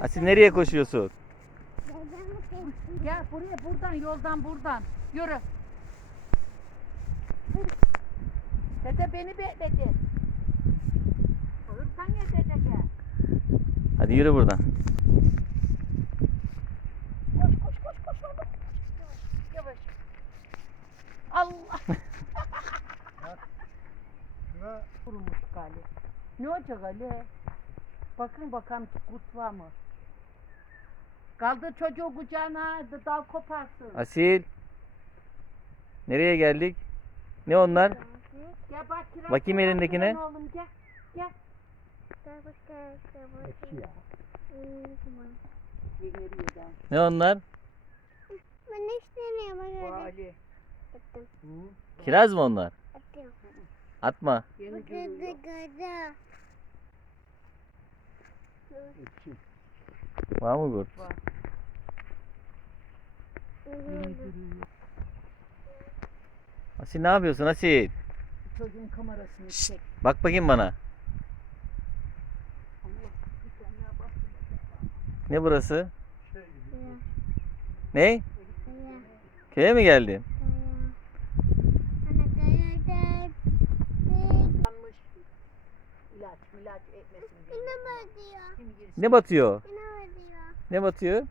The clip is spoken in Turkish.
Asil nereye koşuyorsun? Gel buraya buradan yoldan buradan. Yürü. Dede beni bekledi. Hırsan ya dede gel. Hadi yürü buradan. Koş koş koş koş oğlum. Yavaş. Allah. Şuna Vurmuş galiba. Ne olacak Ali? Bakın bakalım ki kurt var mı? Kaldır çocuğu kucağına da- dal koparsın. Asil. Nereye geldik? Ne onlar? Gel bak kiraz Bakayım koparsın elindekine. Oğlum gel. Gel. ekşi ya. Yenir yeden. Ne onlar? Ben istemiyorum. Bu Ben Ali. öyle. Kiraz mı onlar? Atıyorum. Atma. Yeni Gıdı görüyor. gıdı. Ekşi. Var mı kurt? Yeni görüyor. Asil ne yapıyorsun Asil? Çocuğun kamerasını çek. Bak bakayım bana. Ne burası? Şey Ne? Köye mi geldin? İlaç milaç etmesin diye. Ne batıyor? Mi diyor? Ne batıyor?